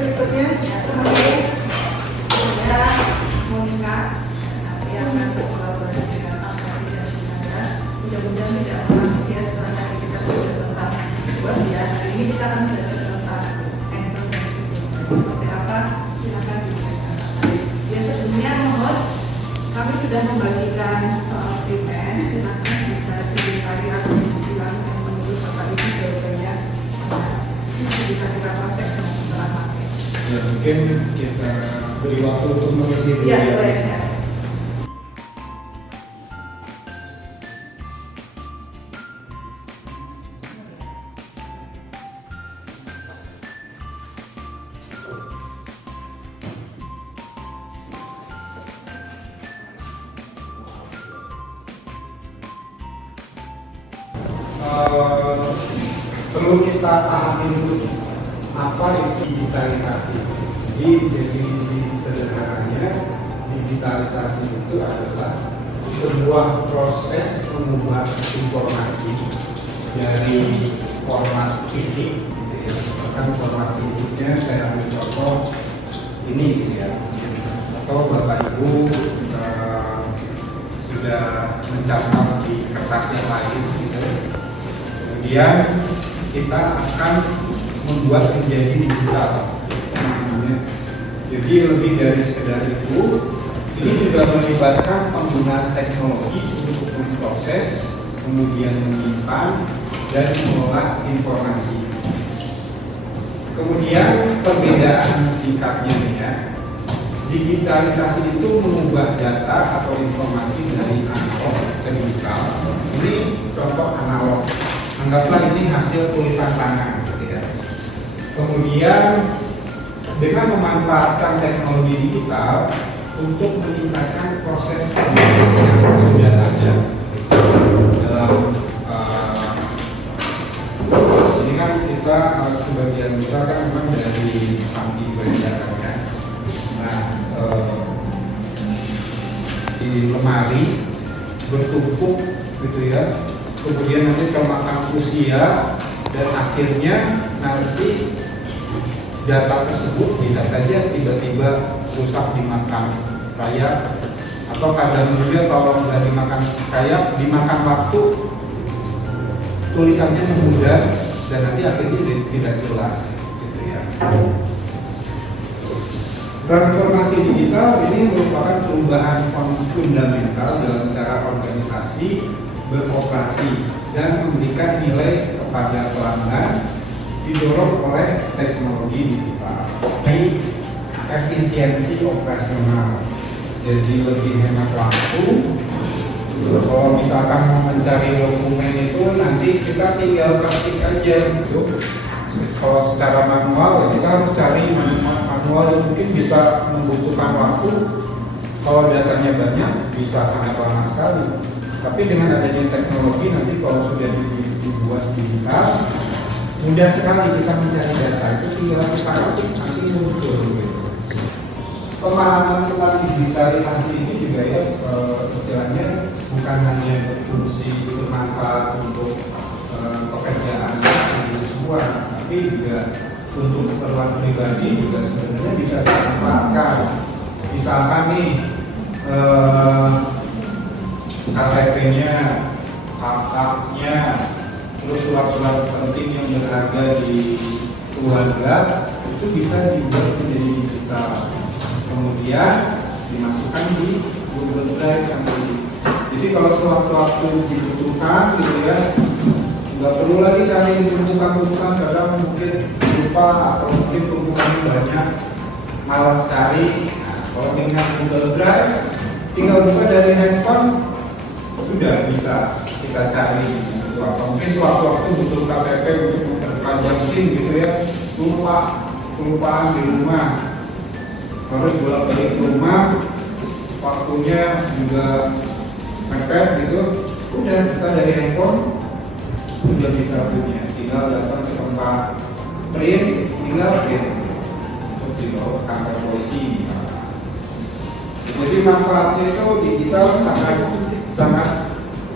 Berikutnya teman-teman saya Monica nanti akan berkolaborasi dengan Pak Fadli dan Susana. Mudah-mudahan tidak mengalami ya setelah tadi kita belajar tentang luar biasa. Hari ini kita akan belajar tentang Excel dan Google. Seperti apa? Silakan dijelaskan. Ya sebelumnya mohon kami sudah membagikan soal PPS. Silakan bisa dicari atau disilang dan menurut Bapak Ibu jawabannya. Masih bisa kita cross check setelah pakai. Ya, mungkin kita beri waktu untuk mengisi dulu. Ya, boleh ya. Perlu kita pahami dulu apa itu digitalisasi. Jadi definisi sederhananya, digitalisasi itu adalah sebuah proses mengubah informasi dari format fisik, gitu ya. Bahkan format fisiknya saya ambil contoh ini, gitu ya. Atau Bapak Ibu sudah mencatat di kertas yang lain, gitu. Kemudian kita akan membuat menjadi digital. Jadi lebih dari sekedar itu, ini juga melibatkan penggunaan teknologi untuk memproses, kemudian menyimpan dan mengolah informasi. Kemudian perbedaan singkatnya ya, digitalisasi itu mengubah data atau informasi dari analog ke digital. Ini contoh analog. Anggaplah ini hasil tulisan tangan, gitu ya. Kemudian dengan memanfaatkan teknologi digital untuk meningkatkan proses yang sudah ada dalam ini kan kita sebagian besar kan memang dari panti belajar ya. Nah, di lemari bertumpuk gitu ya. Kemudian nanti termakan usia dan akhirnya nanti data tersebut bisa saja tiba-tiba rusak dimakan rayap, atau kadang juga kalau sudah dimakan rayap, dimakan waktu tulisannya memudar dan nanti akhirnya tidak jelas gitu ya. Transformasi digital ini merupakan perubahan fundamental dalam secara organisasi beroperasi dan memberikan nilai kepada pelanggan, didorong oleh teknologi digital. Ini efisiensi operasional, jadi lebih hemat waktu. Kalau misalkan mau mencari dokumen itu nanti kita tinggal ketik aja. Kalau secara manual kita harus cari manual yang mungkin bisa membutuhkan waktu. Kalau datanya banyak bisa sangat lama sekali. Tapi dengan adanya teknologi nanti kalau sudah dibuat digital, mudah sekali kita mencari data itu, tinggal kita ketik nanti muncul gitu. Pemahaman tentang digitalisasi ini juga ya istilahnya bukan hanya berfungsi bermanfaat untuk pekerjaan semua, tapi juga untuk keperluan pribadi juga sebenarnya bisa dimanfaatkan. Misalkan nih KTP-nya, hak-haknya, terus surat-surat penting yang berharga di keluarga itu bisa dibuat menjadi digital, kemudian dimasukkan di Google Drive nanti. Jadi kalau sewaktu-waktu dibutuhkan gitu ya, nggak perlu lagi cari tumpukan-tumpukan, kadang mungkin lupa atau mungkin tumpukannya banyak, malas cari. Nah, kalau dengan Google Drive tinggal buka dari handphone, sudah bisa kita cari gitu apa. Mungkin sewaktu-waktu butuh KTP untuk memperpanjang SIM gitu ya, kelupaan di rumah, harus bolak-balik ke rumah, waktunya juga mepet gitu, udah kita dari handphone udah bisa punya, tinggal datang ke tempat print, tinggal print terus dibawa ke kantor polisi misalnya. Jadi manfaatnya itu digital sangat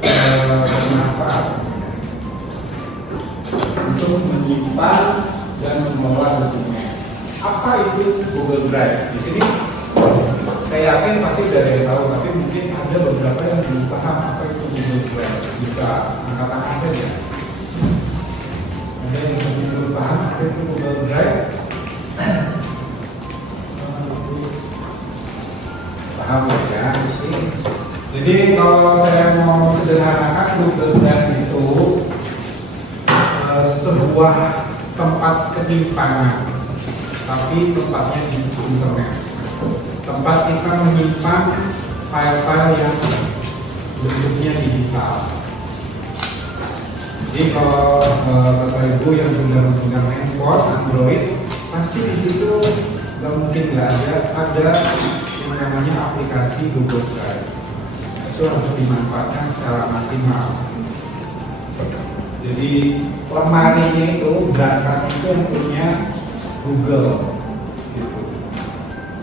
bermanfaat untuk menyimpan dan mengelola dokumen. Apa itu Google Drive? Di sini saya yakin pasti dari yang tahu, tapi mungkin ada beberapa yang belum paham apa itu Google Drive. Bisa angkat tangan saja. Ada yang belum paham apa itu Google Drive? Paham ya? Jadi kalau saya mau sederhanakan, Google Drive itu sebuah tempat penyimpanan, tapi tempatnya di internet. Tempat kita menyimpan file-file yang bentuknya digital. Jadi kalau Bapak Ibu yang sudah menggunakan handphone Android, pasti di situ nggak mungkin nggak ada yang namanya aplikasi Google Drive. Itu harus dimanfaatkan secara maksimal. Jadi lemarinya itu berangkas itu yang punya Google, gitu.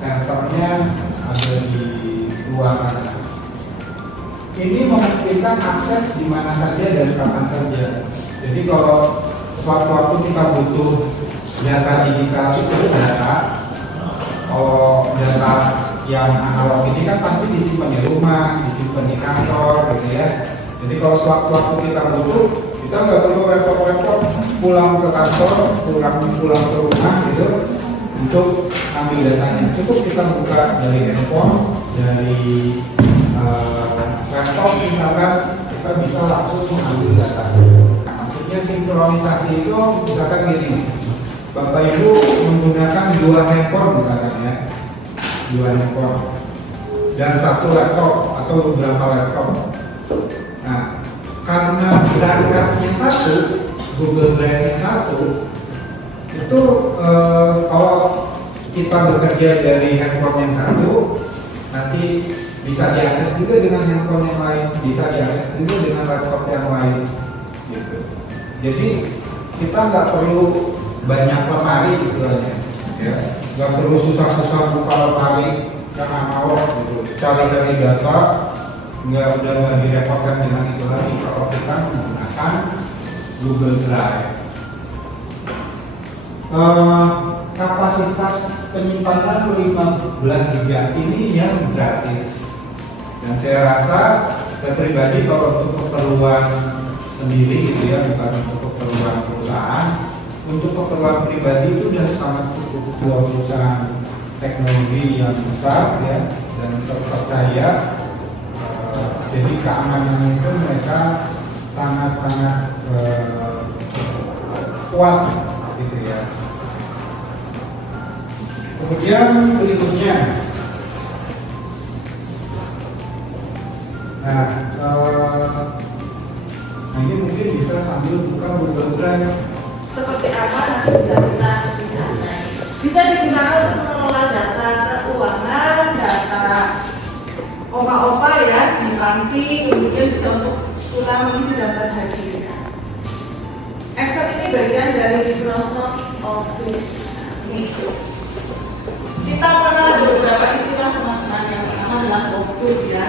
Sensornya ada di ruangan. Ini memungkinkan akses di mana saja dan kapan saja. Jadi kalau suatu-waktu kita butuh data digital itu data, kalau data yang analog ini kan pasti disimpan di rumah, disimpan di kantor, gitu ya. Jadi kalau suatu-waktu kita butuh, kita nggak perlu repot-repot pulang ke kantor, pulang ke rumah gitu untuk ambil datanya. Cukup kita buka dari handphone, dari laptop misalkan, kita bisa langsung mengambil data. Maksudnya sinkronisasi itu misalkan gini, Bapak Ibu menggunakan 2 handphone misalkan ya, 2 handphone dan 1 laptop atau beberapa laptop. Nah, karena berangkasnya 1, Google Drive-nya 1, itu kalau kita bekerja dari handphone yang 1, nanti bisa diakses juga dengan handphone yang lain, bisa diakses juga dengan laptop yang lain, gitu. Jadi kita nggak perlu banyak lemari istilahnya, ya. Nggak perlu susah-susah buka lemari yang analog gitu, cari-cari data. Udah direpotkan dengan itu lagi kalau kita menggunakan Google Drive. Kapasitas penyimpanan 15 GB ini yang gratis, dan saya rasa saya pribadi kalau untuk keperluan sendiri gitu ya, bukan untuk keperluan perusahaan, untuk keperluan pribadi itu sudah sangat cukup. Dua perusahaan teknologi yang besar ya dan terpercaya. Jadi keamanannya itu mereka sangat-sangat kuat gitu ya. Kemudian berikutnya, nah ini mungkin bisa sambil buka Google Drive. Seperti apa nanti bisa kita gunakan? Bisa digunakan untuk mengelola data keuangan, data opa-opa ya di panti, kemudian bisa untuk pulang mengisi daftar haji. Excel ini bagian dari Microsoft Office. Kita mengenal beberapa istilah teman-teman. Yang pertama adalah workbook ya,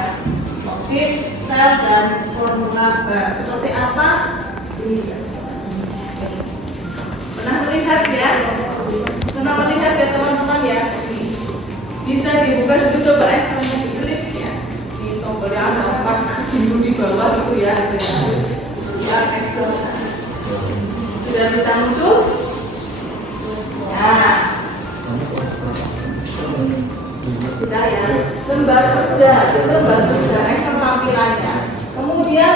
worksheet, Excel, dan formula bar. Seperti apa? Ini ya. Pernah melihat ya? Pernah melihat ya teman-teman ya? Bisa dibuka dulu, coba Excel-nya di slip ya. Di tombol yang nampak di bawah itu ya. Lihat Excel. Sudah bisa muncul? Nah. Sudah ya, lembar kerja, Excel tampilannya. Kemudian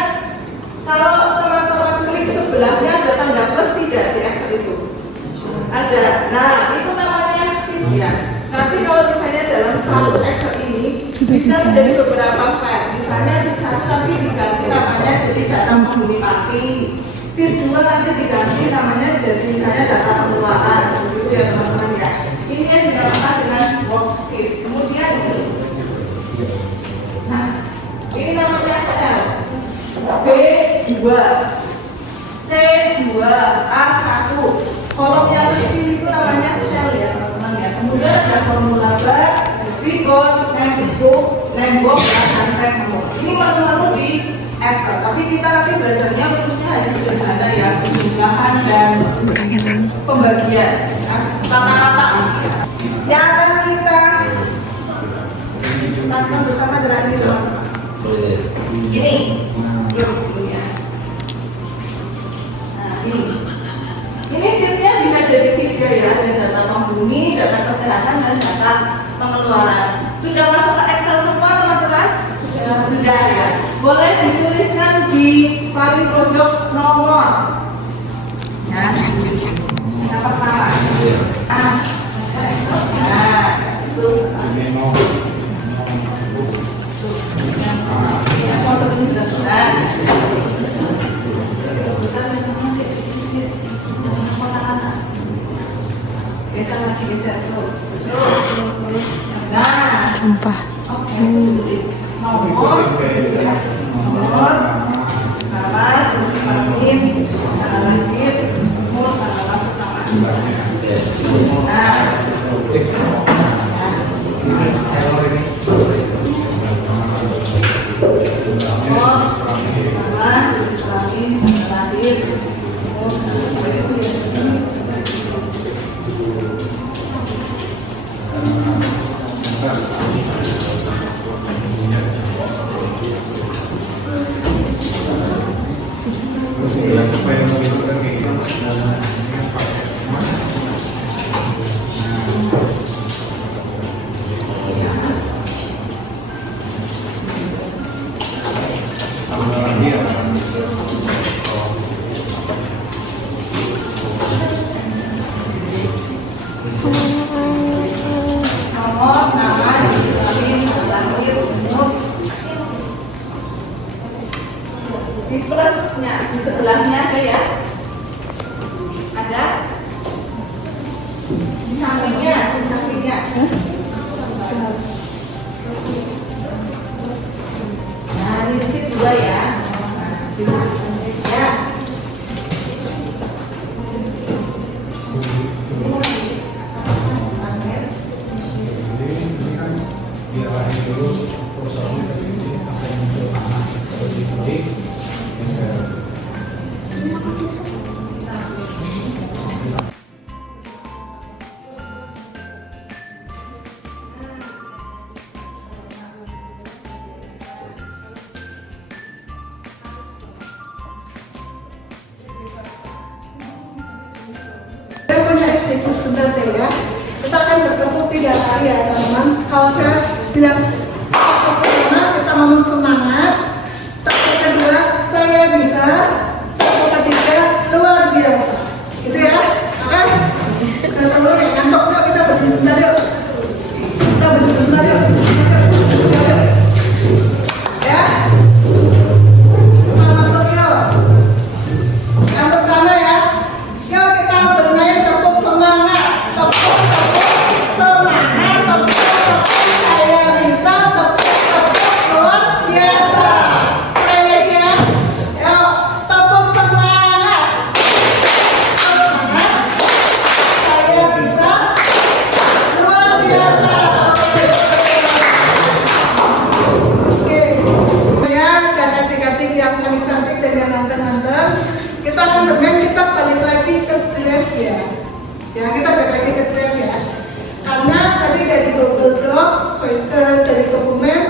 kalau teman-teman klik sebelahnya ada tanda plus tidak di Excel itu? Ada. Nah, itu namanya sheet ya. Nanti kalau misalnya dalam satu Excel ini bisa menjadi beberapa file. Misalnya sheet 1 nanti diganti namanya jadi data Juni Pati. Sheet 2 nanti diganti namanya jadi misalnya data pengeluaran. Begitu ya teman-teman ya. Ini yang dinamakan dengan worksheet. Kemudian Nah, ini namanya sel B2, C2, A1. Kolom yang kecil itu namanya sel ya teman-teman ya. Kemudian ada formula bar, ribon, nembok, dan teknolog. Ini menu-menu di Excel, tapi kita nanti belajarnya khususnya hanya sederhana ya, penjumlahan dan pembagian kata-kata yang akan kita lakukan bersama dengan ini teman-teman. Ini ya. Nah, ini sheetnya bisa jadi 3 ya, ada data penghuni, data kesehatan, dan data pengeluaran. Sudah masuk ke Excel semua teman-teman? Sudah ya. Boleh dituliskan di paling pojok nomor. Ya. Yang pertama. Itu. Yang pojok ini sudah besar. Geser lagi, geser terus. Nah. Oke. Nomor, salah, jenis kelamin, tanggal lahir, umur, tanggal masuk kamar. Di plusnya di sebelahnya ada ya, ada di sampingnya. Nah ini di situ 2 ya. Ya. Ya. Kita akan bertemu 3 kali ya teman-teman. Kalau saya bilang pertama kita ngomong semangat, yang kedua saya bisa, yang ketiga luar biasa, gitu ya. Oke? Kita perlu ya ngantuk, yuk kita berdiri sebentar yuk. Kita berdiri sebentar yuk. Ya. Kita masuk yuk. Yang pertama ya. Yuk kita bermain tepuk semangat. Saya bisa luar biasa. Saya ya, tepuk semangat. Saya bisa luar biasa. Oke, ya dan adik-adik yang cantik-cantik dan yang ganteng-ganteng, kita akan bermain, kita balik lagi ke draft ya. Ya kita balik lagi ke draft ya. Karena tadi dari Google Docs, dari dokumen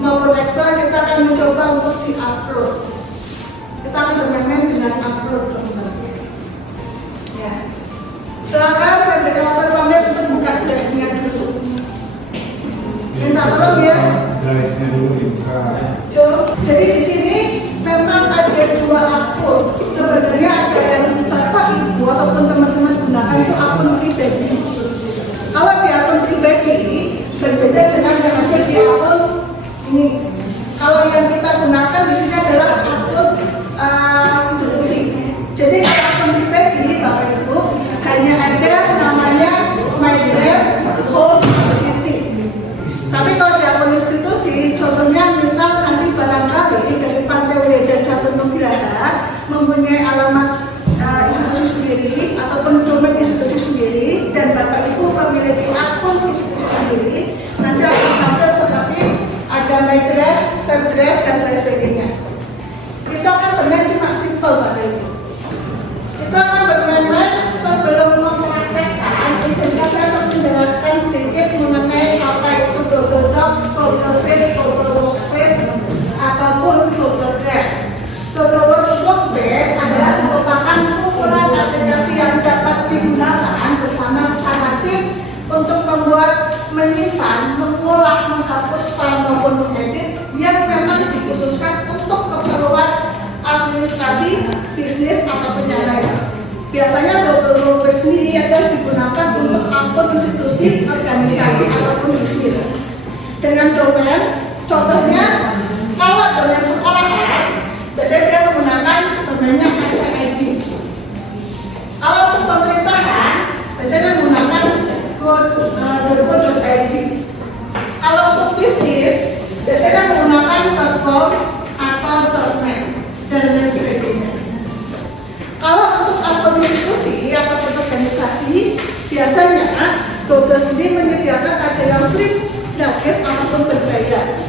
maupun Excel kita akan mencoba untuk di-upload. Kita akan bermain dengan upload teman-teman. Ya. Silakan saya berikan waktu pamit untuk buka drive-nya dulu. Minta tolong ya. Drive-nya dulu dibuka. Jadi di sini memang ada 2 akun. Sebenarnya ada yang Bapak Ibu ataupun teman-teman gunakan itu akun pribadi. Kalau di akun pribadi berbeda dengan yang ada di akun ini. Kalau yang kita gunakan di sini adalah akun institusi. Jadi kalau akun pribadi Bapak Ibu hanya ada namanya My Drive Home Activity. Tapi kalau di akun institusi ada by draft, set draft, dan lain sebagainya. Kita akan bermain cuma simple Bapak Ibu. Kita akan bermain sebelum mempraktekkan, izinkan saya untuk menjelaskan sedikit mengenai apa itu Google Docs, Google Sheet, Google Workspace, ataupun Google Drive. Google Workspace adalah merupakan kumpulan aplikasi yang dapat digunakan bersama secara tim untuk membuat, menyimpan, mengolah, menghapus file maupun mengedit yang memang dikhususkan untuk keperluan administrasi, bisnis, ataupun yang lain. Biasanya Google Workspace ini akan digunakan untuk akun institusi, organisasi, ataupun bisnis. Dengan domain, contohnya kalau domain sekolahan, biasanya dia menggunakan domainnya SID. Kalau untuk pemerintahan, biasanya menggunakan .go.id. Kalau untuk bisnis, biasanya menggunakan .com atau .net dan lain sebagainya. Kalau untuk akun institusi atau organisasi, biasanya Google sendiri menyediakan ada yang free, gratis ataupun berbayar.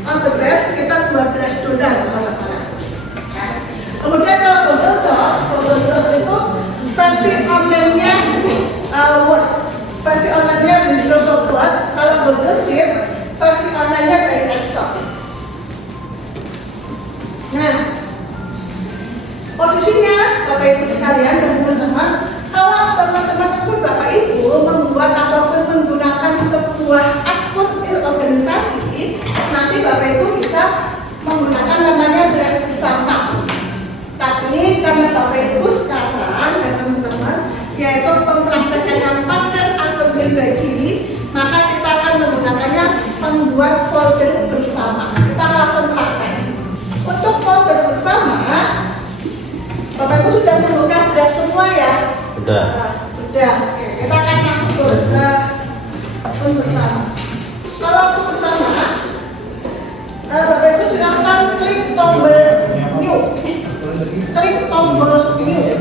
Kalau berbayar sekitar $12 kalau nggak salah. Kemudian kalau Google Docs itu versi online-nya Word, versi online-nya Microsoft Word. Kalau Google Sheet, versi online-nya dari Excel. Nah, posisinya Bapak Ibu sekalian dan teman-teman, kalau teman-teman pun Bapak Ibu membuat ataupun menggunakan sebuah akun organisasi, nanti Bapak Ibu bisa menggunakan namanya drive bersama. Tapi karena Bapak Ibu sekarang dan teman-teman yaitu mempraktekkan yang pakai akun pribadi, maka kita akan menggunakannya membuat folder bersama. Kita langsung praktek. Untuk folder bersama, Bapak Ibu sudah membuka drive semua ya? Sudah. Sudah. Oke, kita akan masuk ke akun bersama. Kalau akun bersama, Bapak Ibu silakan klik tombol new. Klik tombol new.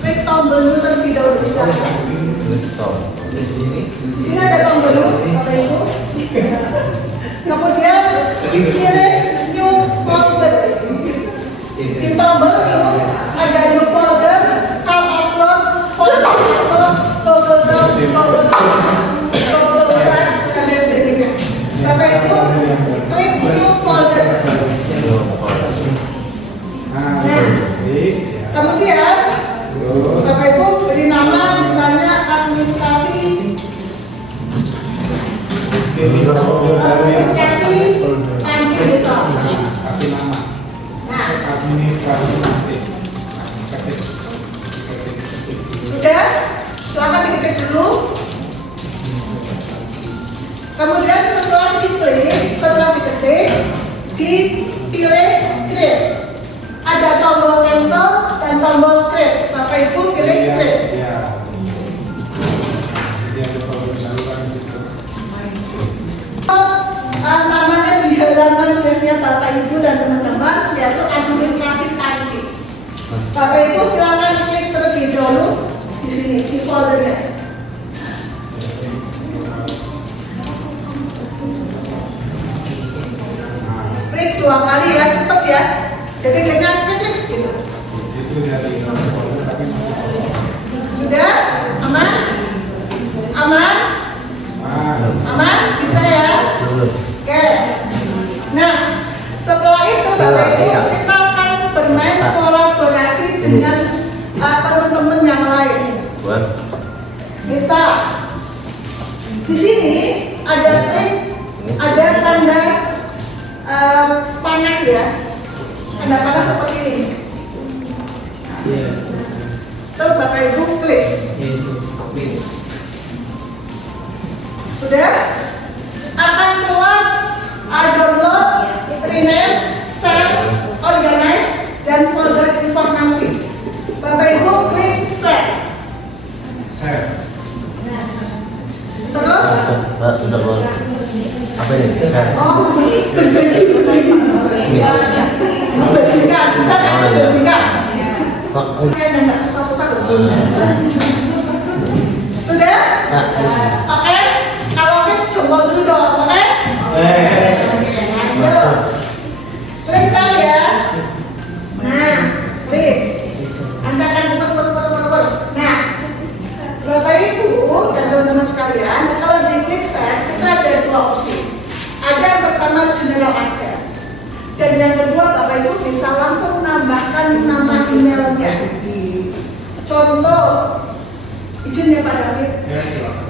Klik tombol new terlebih dahulu silakan. Di sini ada tombol new, Bapak Ibu. Kemudian pilih new folder. Di tombol new ada new folder, file upload, folder upload, Google Docs, Google Drive, dan lain sebagainya. Bapak Ibu klik new folder. Nah, kemudian Bapak Ibu beri nama misalnya administrasi Tangki Desa. Kasih nama. Nah, Administrasi masih. sudah, silakan diketik dulu. Kemudian setelah diketik, dipilih create. Ada tombol cancel dan tombol create. Bapak Ibu pilih create. Ya. Jadi ada tombol baru di situ. Namanya di halaman drive-nya Bapak Ibu dan teman-teman yaitu administrasi tangki. Bapak Ibu silakan klik terlebih dahulu di sini di foldernya. Klik 2 kali ya, cepet ya. Jadi kliknya klik gitu. Itu dari folder tapi masih kosong. Sudah? Aman? Aman? Aman? Bisa ya? Oke. Nah, setelah itu Bapak Ibu kita akan bermain kolaborasi dengan teman-teman yang lain. Bisa. Di sini ada trik, ada tanda panah ya. Tanda panah seperti ini. Terus Bapak Ibu klik. Sudah? Akan keluar download, rename, save, organize, dan folder informasi. Bapak Ibu klik save. Save. Terus? Sudah boleh. Apa ini? Oh, membagikan, saya membagikan. Dan nggak susah-susah. Sudah? Oke? Kalau oke, coba dulu dong, oke? email access. Dan yang kedua, Bapak Ibu bisa langsung menambahkan nama emailnya. Contoh, izin ya Pak David. Ya, silakan.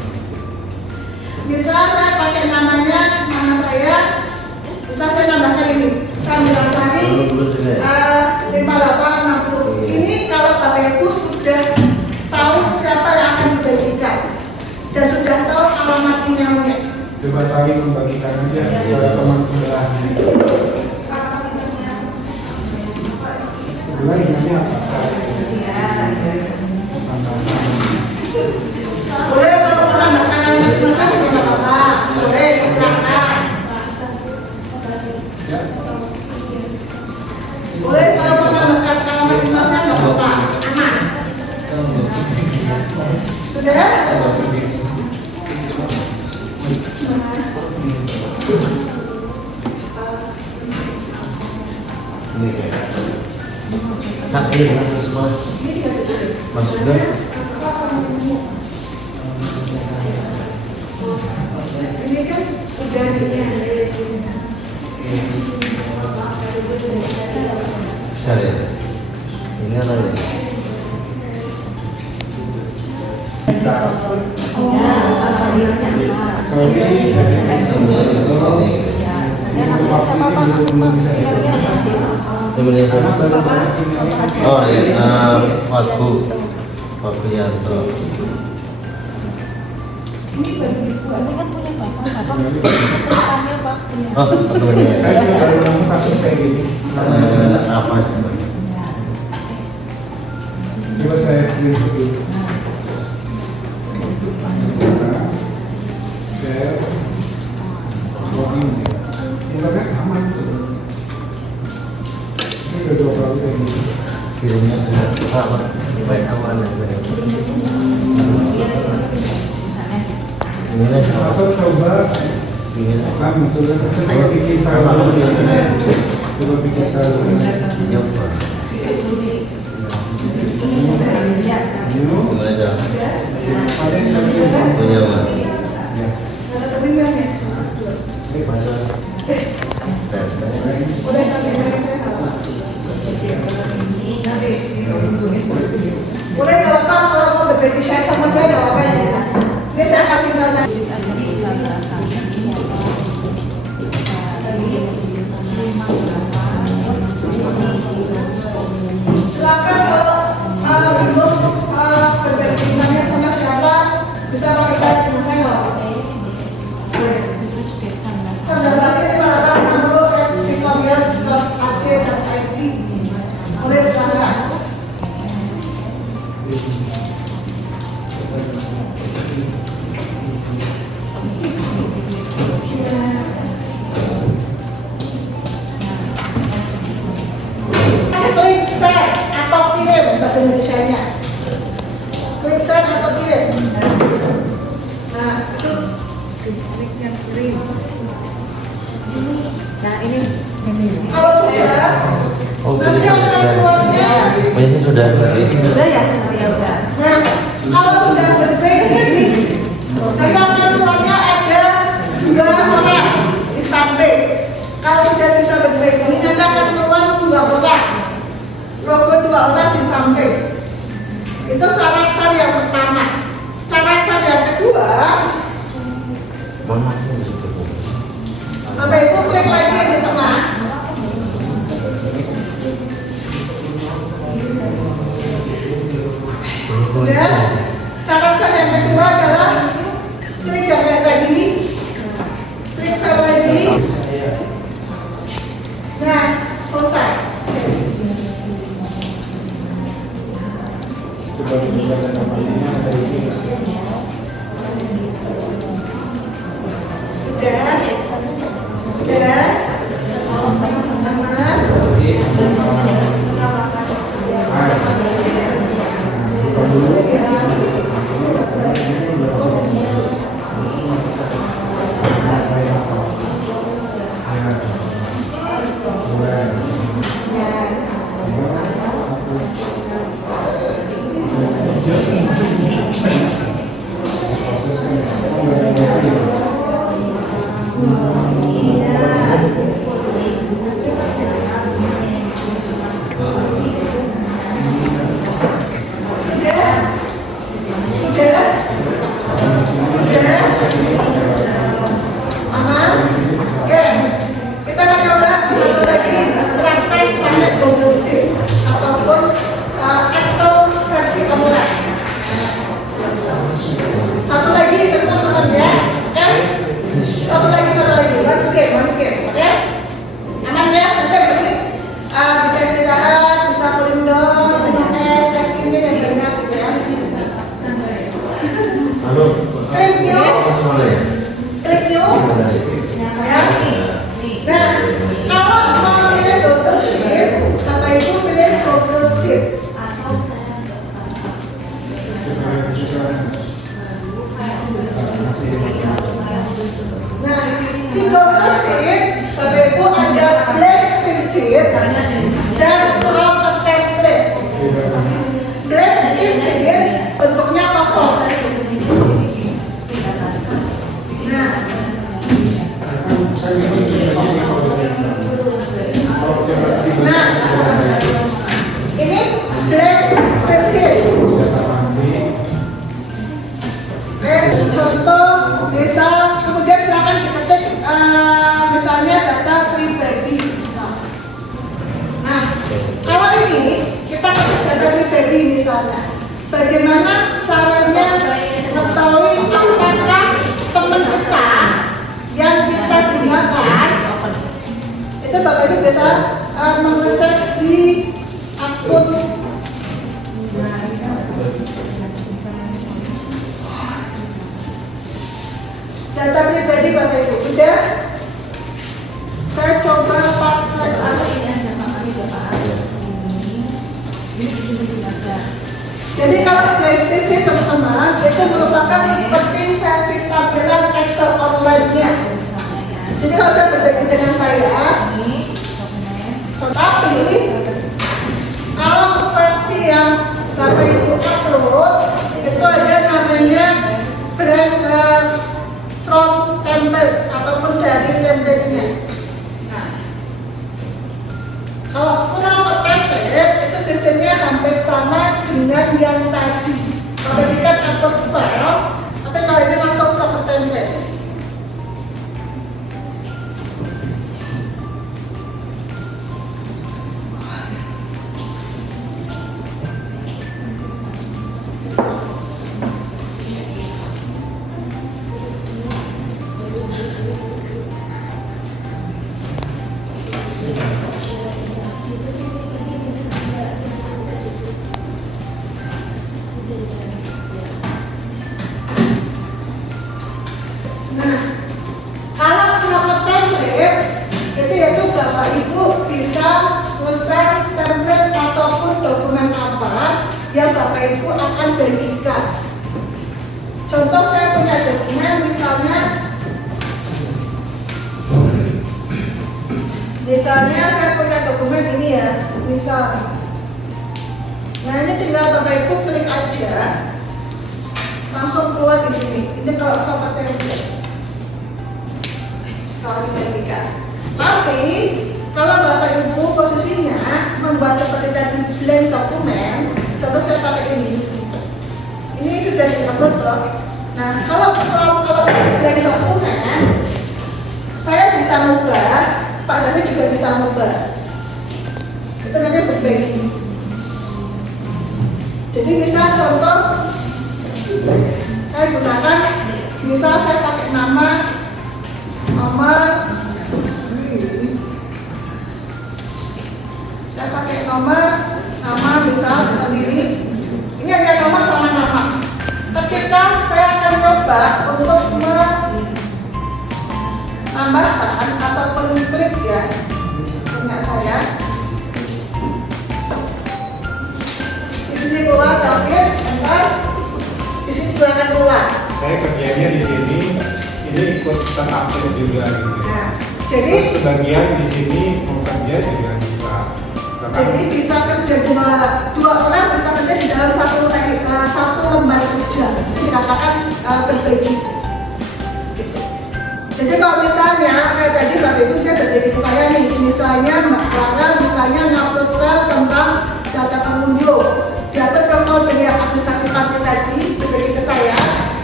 Misal saya pakai nama saya, misal saya tambahkan ini, Kamila Sari 5860. Ini kalau Bapak Ibu sudah tahu siapa yang akan dibagikan dan sudah tahu alamat emailnya. Coba saling membagikan aja kepada teman sebelahnya. Sebelah ini apa? Boleh kalau menambahkan alamat email saya juga nggak apa-apa. Boleh, silakan. Ya. Boleh kalau menambahkan alamat email saya nggak apa-apa. Aman. Sudah? Ini tak ini semua maksudnya Ini kan udah besar ya. Ini apa ya? Bisa. Kalau ini Oh ya, Pak Yanto. Ini kan punya Bapak panggil Pak. Oh, temannya. saya juga baru nemu kasus kayak gini. Apa sih? Coba saya screenshot dulu. Share. Login. Internet aman tuh. Ini udah 2 kali kayak gini. Kirimnya ke apa? Baik awan ya. Ini Atau coba ini coba bikin file dulu ya. Coba bikin file dulu. nyoba. New. Gimana aja? Ada yang namanya Punya apa? ya. ada emailnya. Boleh tapi email saya nggak apa-apa. Boleh nggak apa-apa kalau mau berbagi share sama saya nggak apa-apa ya. Ini saya kasih email saya. Silakan kalau belum berbagi emailnya sama siapa bisa pakai saya, teman saya nggak apa-apa. Boleh. Sambil saat ini melakukan @stifarias.ac.id. Boleh silakan. Klik share atau kirim bahasa Indonesianya. Klik share atau kirim. Nah, itu klik yang kirim. Nah ini Kalau sudah, Oh, nanti jadi akan sudah. keluarnya. Ini sudah tadi. sudah ya? Ya udah. Nah, kalau sudah berbeda ini, nanti akan keluarnya ada 2 orang di samping. Kalau sudah bisa berbeda ini, nanti akan keluar 2 orang. Logo 2 orang di samping. Itu syarat yang pertama. Syarat yang kedua, Mana ini di situ? Bapak Ibu klik lagi yang di tengah. Sudah. Cara yang kedua adalah klik yang kayak tadi, klik share lagi. Nah, selesai. Coba buka namanya ada di sini. Sudah. Sudah. Aman. Buka dulu. Bapak Ibu bisa mengecek di akun data pribadi Bapak Ibu. Sudah? Saya coba pakai Jadi kalau PlayStation teman-teman itu merupakan seperti versi tampilan Excel online-nya. Jadi kalau saya berbagi dengan saya, tetapi kalau versi yang Bapak Ibu upload itu ada namanya brand from template ataupun dari template-nya. Nah, kalau from template itu sistemnya hampir sama dengan yang tadi. Kalau ini kan upload file, tapi kalau ini langsung from template. Nah, kalau dapat template, itu yaitu Bapak Ibu bisa nge-share template ataupun dokumen apa yang Bapak Ibu akan bagikan. Contoh saya punya dokumen, misalnya saya punya dokumen ini ya, misal. Nah ini tinggal Bapak Ibu klik aja, langsung keluar di sini. Ini kalau sama template. Saling bagikan. Tapi kalau Bapak Ibu posisinya membuat seperti tadi blank dokumen, contoh saya pakai ini sudah di-upload loh. Nah kalau blank dokumen, saya bisa mengubah, Pak Dani juga bisa mengubah. Itu nanti berbagi. Jadi misal contoh saya gunakan, misal saya pakai nama nomor, saya pakai nama misal seperti ini. Ini ada nomor sama nama. Ketika saya akan coba untuk menambahkan ataupun klik ya punya saya, di sini keluar download, enter, di sini juga akan keluar. Saya kerjanya di sini, ini ikut terupdate juga gitu. Nah, jadi terus sebagian di sini mau kerja juga bisa. Jadi bisa kerja dua orang bisa kerja di dalam satu lembar kerja. Itu dikatakan berbagi. Gitu. Jadi kalau misalnya kayak tadi Bapak Ibu saya terjadi ke saya nih, misalnya Mbak Clara misalnya ngupload file tentang data pengunjung, dapat ke folder yang administrasi partai tadi berbagi ke saya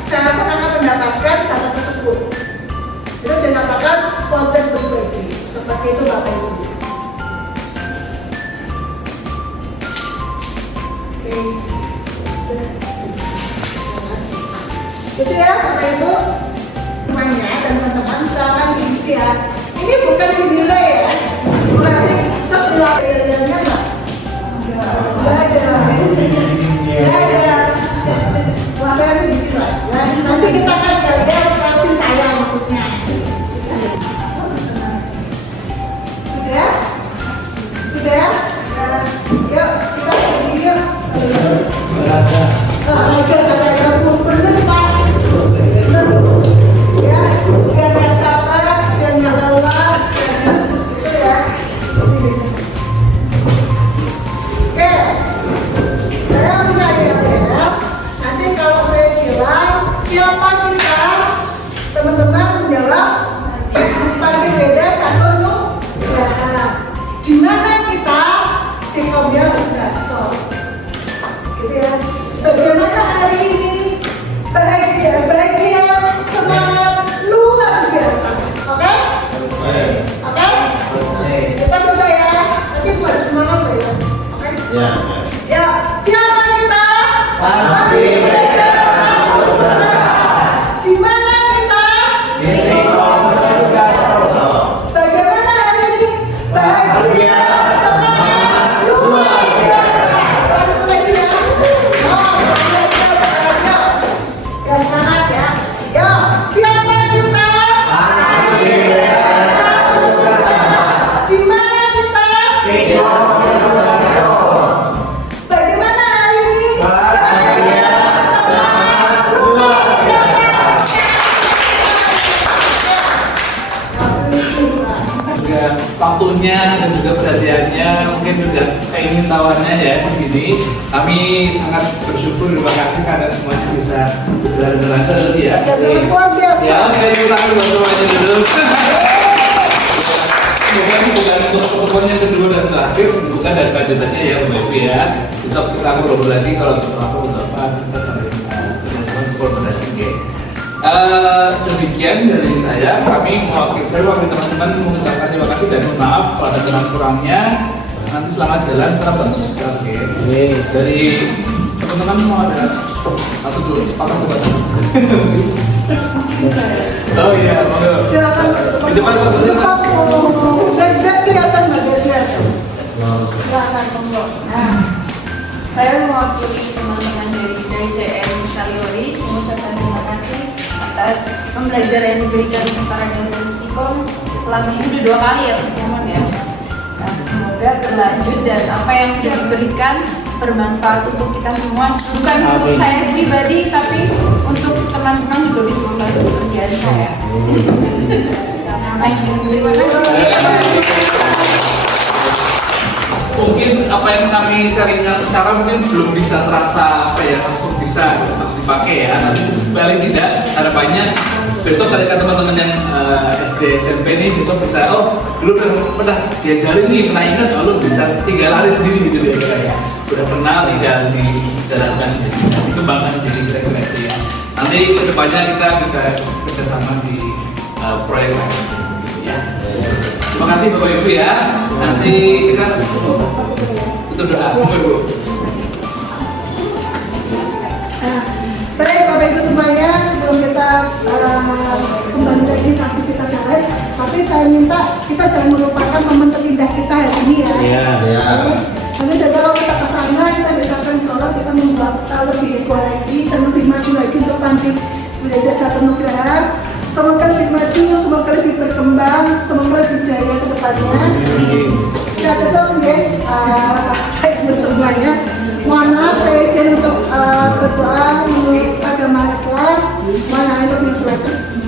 pun akan mendapatkan data tersebut. Itu dinamakan konten berbagi. Seperti itu Bapak Ibu. Itu ya Bapak Ibu semuanya dan teman-teman silakan diisi ya. Ini bukan dinilai ya. Berarti terus nilainya enggak? Ada. Wah saya ini dinilai. Nanti kita akan belajar kasih saya maksudnya. Sudah? Sudah? Yuk kita pergi yuk. Bener Pak. Ya, biar gak capek, biar gak lelah, gitu ya. Oke, saya punya ide. Nanti kalau saya bilang siapa kita, teman-teman menjawab pakai beda satu nugraha. Di mana kita stakeholder sudah solve, gitu ya. Bagaimana hari ini? Bahagia, semangat luar biasa. Oke? Oke? Kita coba ya. Tapi buat semangat ya. Oke? Ya. Ya, siapa kita? Pasti. Di mana kita? Sisi komputer. Bagaimana hari ini? waktunya dan juga perhatiannya, mungkin juga keingin tahuannya ya di sini. Kami sangat bersyukur, terima kasih karena semuanya bisa berjalan dengan lancar ya. Ya, sangat luar biasa. Ya, oke, kita buat semuanya dulu. Semoga ini bukan untuk pertemuan yang kedua dan terakhir, bukan dari kelanjutannya ya Bapak Ibu ya. Besok kita ngobrol lagi kalau berlaku untuk apa kita sampai kerjasama kolaborasi ya. Demikian dari saya, kami mewakili teman-teman mengucapkan terima kasih dan maaf kalau ada kurang kurangnya. Nanti selamat jalan, salam bantu sekarang ya. Dari teman-teman mau ada satu dulu sepakat buat. Oh iya, monggo. Silakan. Di depan Pak. Gak kelihatan nggak gak? Silakan monggo. Nah, saya mewakili teman-teman dari CM Saliori mengucapkan terima kasih atas pembelajaran yang diberikan para dosen Stikom selama ini udah 2 kali ya pertemuan ya. Nah, semoga berlanjut dan apa yang sudah diberikan bermanfaat untuk kita semua, bukan untuk saya pribadi tapi untuk teman-teman juga bisa membantu pekerjaan saya. Terima kasih. Mungkin apa yang kami sharingkan sekarang mungkin belum bisa terasa apa ya langsung dipakai ya. Nanti paling tidak harapannya besok ketika teman-teman yang SD SMP ini besok bisa dulu pernah diajarin nih pernah ingat lalu bisa tinggal lari sendiri gitu ya. Udah kenal tinggal dijalankan dikembangkan jadi kira-kira itu ya. Nanti kedepannya kita bisa kerjasama di proyek lain ya. Terima kasih Bapak Ibu ya. Nanti kita tutup doa. Ibu. Nah, baik Bapak Ibu semuanya, sebelum kita kembali lagi ke aktivitas yang lain, tapi saya minta kita jangan melupakan momen terindah kita hari ini ya. Iya. Nanti kalau kita ke sana, kita biasakan sholat, kita membuat lebih ego lagi dan lebih maju lagi untuk tampil belajar Jatah Nugraha. Semoga lebih maju, semoga lebih berkembang, semoga lebih jaya ke depannya. Kita tetap baik semuanya. Mohon maaf saya izin untuk berdoa menurut agama Islam. Mana untuk menyesuaikan.